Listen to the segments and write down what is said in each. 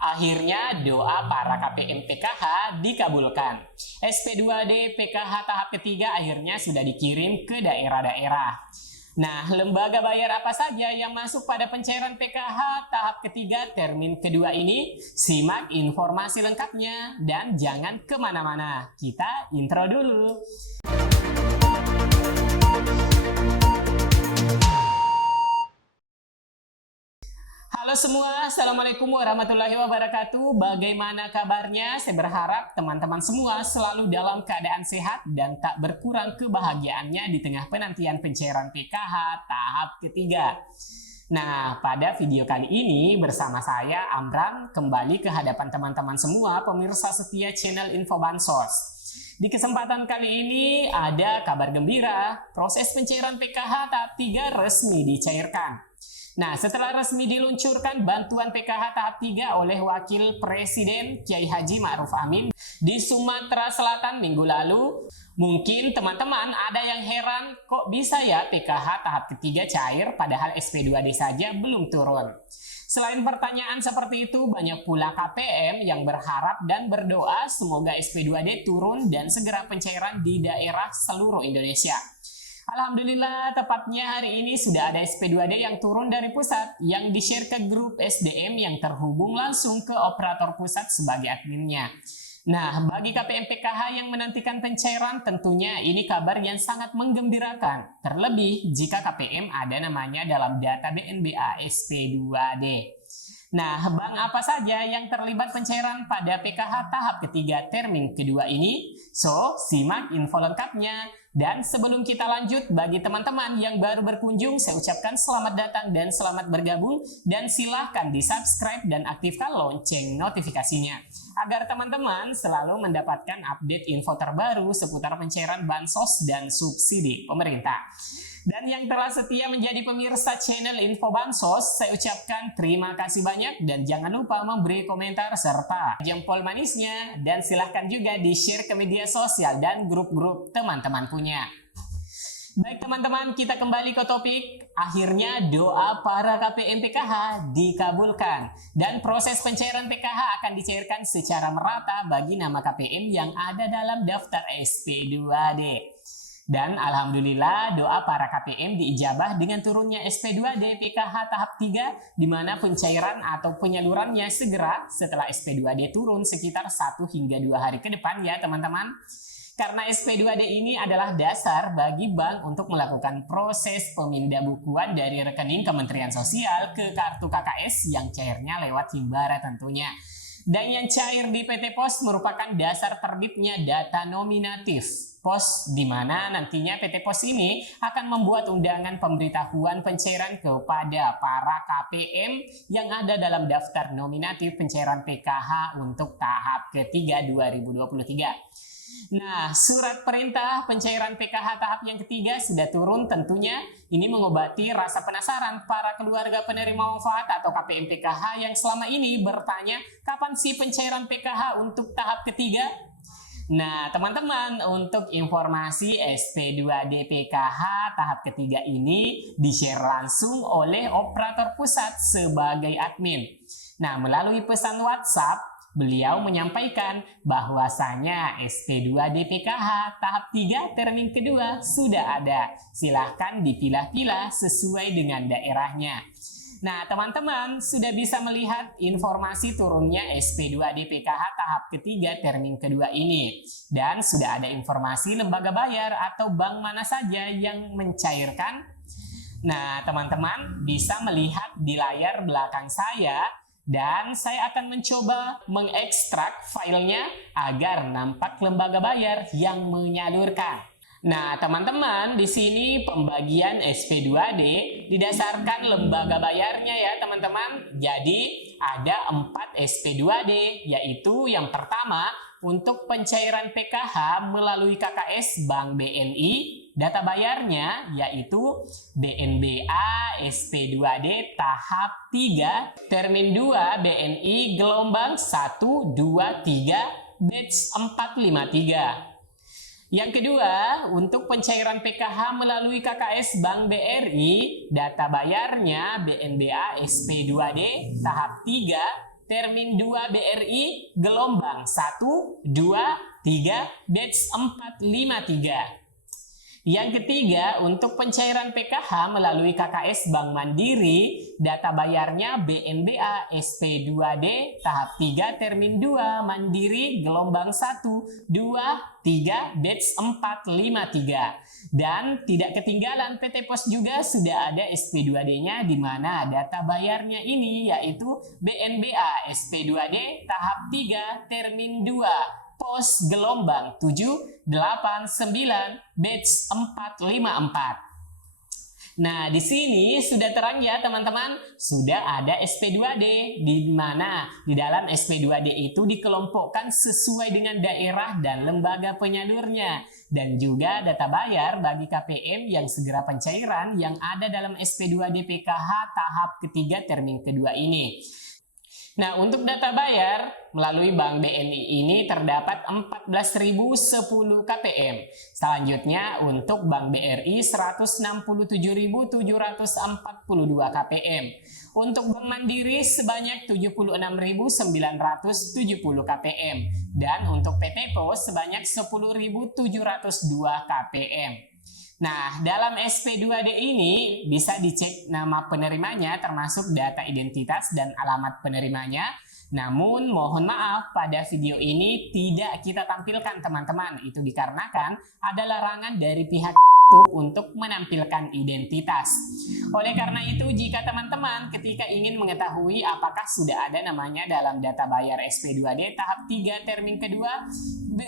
Akhirnya doa para KPM PKH dikabulkan. SP2D PKH tahap ketiga akhirnya sudah dikirim ke daerah-daerah. Nah, lembaga bayar apa saja yang masuk pada pencairan PKH tahap ketiga termin kedua ini? Simak informasi lengkapnya dan jangan kemana-mana. Kita intro dulu. Halo semua, Assalamualaikum warahmatullahi wabarakatuh. Bagaimana kabarnya? Saya berharap teman-teman semua selalu dalam keadaan sehat dan tak berkurang kebahagiaannya di tengah penantian pencairan PKH tahap ketiga. Nah, pada video kali ini bersama saya Amran kembali ke hadapan teman-teman semua pemirsa setia channel Info Bansos. Di kesempatan kali ini ada kabar gembira, proses pencairan PKH tahap 3 resmi dicairkan. Nah, setelah resmi diluncurkan bantuan PKH tahap 3 oleh Wakil Presiden Kiai Haji Ma'ruf Amin di Sumatera Selatan minggu lalu, mungkin teman-teman ada yang heran kok bisa ya PKH tahap ketiga cair padahal SP2D saja belum turun. Selain pertanyaan seperti itu, banyak pula KPM yang berharap dan berdoa semoga SP2D turun dan segera pencairan di daerah seluruh Indonesia. Alhamdulillah, tepatnya hari ini sudah ada SP2D yang turun dari pusat yang di-share ke grup SDM yang terhubung langsung ke operator pusat sebagai adminnya. Nah, bagi KPM PKH yang menantikan pencairan tentunya ini kabar yang sangat menggembirakan. Terlebih jika KPM ada namanya dalam data BNBA SP2D. Nah, bank apa saja yang terlibat pencairan pada PKH tahap ketiga termin kedua ini? So, simak info lengkapnya. Dan sebelum kita lanjut, bagi teman-teman yang baru berkunjung, saya ucapkan selamat datang dan selamat bergabung. Dan silahkan di-subscribe dan aktifkan lonceng notifikasinya. Agar teman-teman selalu mendapatkan update info terbaru seputar pencairan bansos dan subsidi pemerintah. Dan yang telah setia menjadi pemirsa channel Info Bansos, saya ucapkan terima kasih banyak dan jangan lupa memberi komentar serta jempol manisnya dan silahkan juga di-share ke media sosial dan grup-grup teman-teman punya. Baik teman-teman, kita kembali ke topik. Akhirnya doa para KPM PKH dikabulkan dan proses pencairan PKH akan dicairkan secara merata bagi nama KPM yang ada dalam daftar SP2D. Dan alhamdulillah doa para KPM diijabah dengan turunnya SP2D PKH tahap 3 di mana pencairan atau penyalurannya segera setelah SP2D turun sekitar 1 hingga 2 hari ke depan ya teman-teman. Karena SP2D ini adalah dasar bagi bank untuk melakukan proses pemindahan dari rekening Kementerian Sosial ke kartu KKS yang cairnya lewat Himbara tentunya. Dan yang cair di PT Pos merupakan dasar terbitnya data nominatif Pos, di mana nantinya PT Pos ini akan membuat undangan pemberitahuan pencairan kepada para KPM yang ada dalam daftar nominatif pencairan PKH untuk tahap ketiga 2023. Nah, surat perintah pencairan PKH tahap yang ketiga sudah turun tentunya. Ini mengobati rasa penasaran para keluarga penerima manfaat atau KPM PKH yang selama ini bertanya kapan sih pencairan PKH untuk tahap ketiga. Nah, teman-teman, untuk informasi SP2D PKH tahap ketiga ini di-share langsung oleh operator pusat sebagai admin. Nah, melalui pesan WhatsApp, beliau menyampaikan bahwasanya SP2D PKH tahap 3 termin kedua sudah ada. Silahkan dipilah-pilah sesuai dengan daerahnya. Nah, teman-teman sudah bisa melihat informasi turunnya SP2D PKH tahap ketiga termin kedua ini. Dan sudah ada informasi lembaga bayar atau bank mana saja yang mencairkan. Nah, teman-teman bisa melihat di layar belakang saya. Dan saya akan mencoba mengekstrak filenya agar nampak lembaga bayar yang menyalurkan. Nah, teman-teman, di sini pembagian SP2D didasarkan lembaga bayarnya ya, teman-teman. Jadi, ada 4 SP2D, yaitu yang pertama untuk pencairan PKH melalui KKS Bank BNI, data bayarnya yaitu BNBA SP2D tahap 3, termin 2 BNI gelombang 1, 2, 3, batch 453. Yang kedua, untuk pencairan PKH melalui KKS Bank BRI, data bayarnya BNBA SP2D tahap 3, termin 2 BRI gelombang 1, 2, 3, batch 453. Yang ketiga, untuk pencairan PKH melalui KKS Bank Mandiri, data bayarnya BNBA SP2D tahap 3 termin 2 Mandiri gelombang 1, 2, 3, batch 453. Dan tidak ketinggalan PT Pos juga sudah ada SP2D-nya di mana data bayarnya ini yaitu BNBA SP2D tahap 3 termin 2 Pos gelombang 7, 8, 9, batch 454. Nah, di sini sudah terang ya teman-teman, sudah ada SP2D di mana di dalam SP2D itu dikelompokkan sesuai dengan daerah dan lembaga penyalurnya dan juga data bayar bagi KPM yang segera pencairan yang ada dalam SP2D PKH tahap ketiga termin kedua ini. Nah, untuk data bayar melalui Bank BNI ini terdapat 14.010 KPM. Selanjutnya untuk Bank BRI 167.742 KPM. Untuk Bank Mandiri sebanyak 76.970 KPM. Dan untuk PT Pos sebanyak 10.702 KPM. Nah, dalam SP2D ini bisa dicek nama penerimanya termasuk data identitas dan alamat penerimanya. Namun mohon maaf pada video ini tidak kita tampilkan teman-teman. Itu dikarenakan ada larangan dari pihak untuk menampilkan identitas. Oleh karena itu jika teman-teman ketika ingin mengetahui apakah sudah ada namanya dalam data bayar SP2D tahap 3 termin kedua,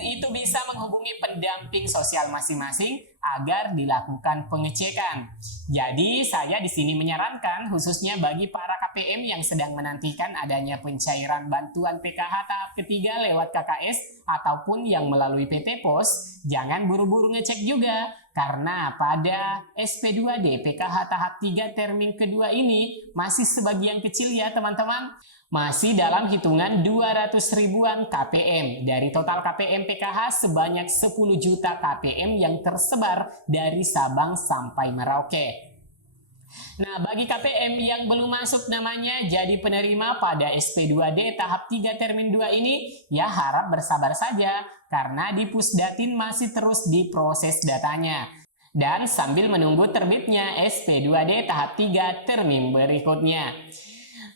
itu bisa menghubungi pendamping sosial masing-masing agar dilakukan pengecekan. Jadi saya di sini menyarankan khususnya bagi para KPM yang sedang menantikan adanya pencairan bantuan PKH tahap ketiga lewat KKS ataupun yang melalui PT Pos, jangan buru-buru ngecek juga karena pada SP2D PKH tahap 3 termin kedua ini masih sebagian kecil ya teman-teman. Masih dalam hitungan 200 ribuan KPM. Dari total KPM PKH sebanyak 10 juta KPM yang tersebar dari Sabang sampai Merauke. Nah, bagi KPM yang belum masuk namanya jadi penerima pada SP2D tahap 3 termin 2 ini, ya harap bersabar saja karena di Pusdatin masih terus diproses datanya. Dan sambil menunggu terbitnya SP2D tahap 3 termin berikutnya.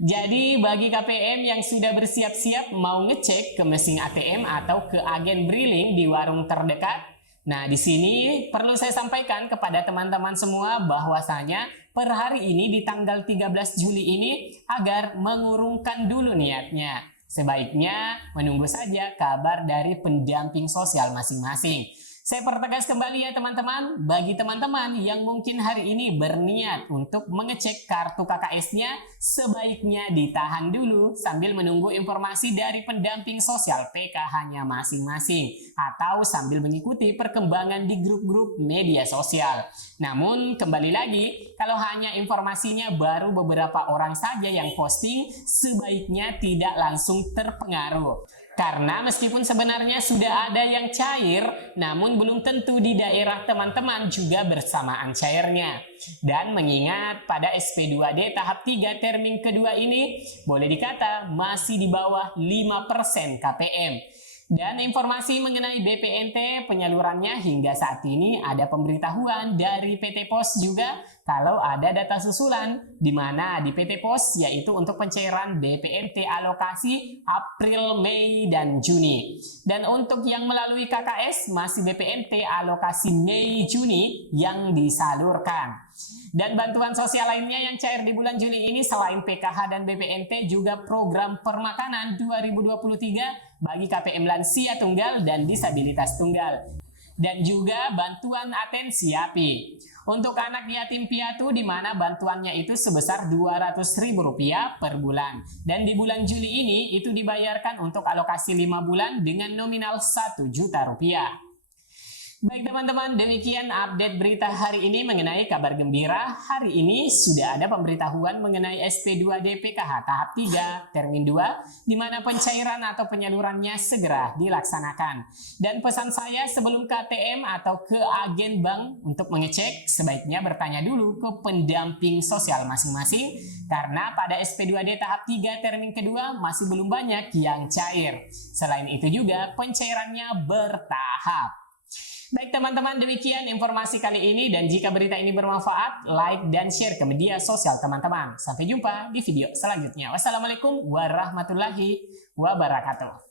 Jadi bagi KPM yang sudah bersiap-siap mau ngecek ke mesin ATM atau ke agen briling di warung terdekat, nah di sini perlu saya sampaikan kepada teman-teman semua bahwasanya per hari ini di tanggal 13 Juli ini agar mengurungkan dulu niatnya. Sebaiknya menunggu saja kabar dari pendamping sosial masing-masing. Saya pertegas kembali ya teman-teman, bagi teman-teman yang mungkin hari ini berniat untuk mengecek kartu KKS-nya, sebaiknya ditahan dulu sambil menunggu informasi dari pendamping sosial PKH-nya masing-masing atau sambil mengikuti perkembangan di grup-grup media sosial. Namun kembali lagi, kalau hanya informasinya baru beberapa orang saja yang posting, sebaiknya tidak langsung terpengaruh. Karena meskipun sebenarnya sudah ada yang cair, namun belum tentu di daerah teman-teman juga bersamaan cairnya. Dan mengingat pada SP2D tahap 3 termin kedua ini, boleh dikata masih di bawah 5% KPM. Dan informasi mengenai BPNT penyalurannya hingga saat ini ada pemberitahuan dari PT Pos juga kalau ada data susulan di mana di PT Pos yaitu untuk pencairan BPNT alokasi April, Mei, dan Juni. Dan untuk yang melalui KKS masih BPNT alokasi Mei, Juni yang disalurkan. Dan bantuan sosial lainnya yang cair di bulan Juli ini selain PKH dan BPNT juga program permakanan 2023 bagi KPM lansia tunggal dan disabilitas tunggal. Dan juga bantuan atensi API. Untuk anak yatim piatu di mana bantuannya itu sebesar Rp200.000 per bulan. Dan di bulan Juli ini itu dibayarkan untuk alokasi 5 bulan dengan nominal Rp1 juta. Baik teman-teman, demikian update berita hari ini mengenai kabar gembira. Hari ini sudah ada pemberitahuan mengenai SP2D PKH tahap 3 termin 2, di mana pencairan atau penyalurannya segera dilaksanakan. Dan pesan saya sebelum ke ATM atau ke agen bank untuk mengecek, sebaiknya bertanya dulu ke pendamping sosial masing-masing, karena pada SP2D tahap 3 termin kedua masih belum banyak yang cair. Selain itu juga pencairannya bertahap. Baik teman-teman, demikian informasi kali ini, dan jika berita ini bermanfaat, like dan share ke media sosial teman-teman. Sampai jumpa di video selanjutnya. Wassalamualaikum warahmatullahi wabarakatuh.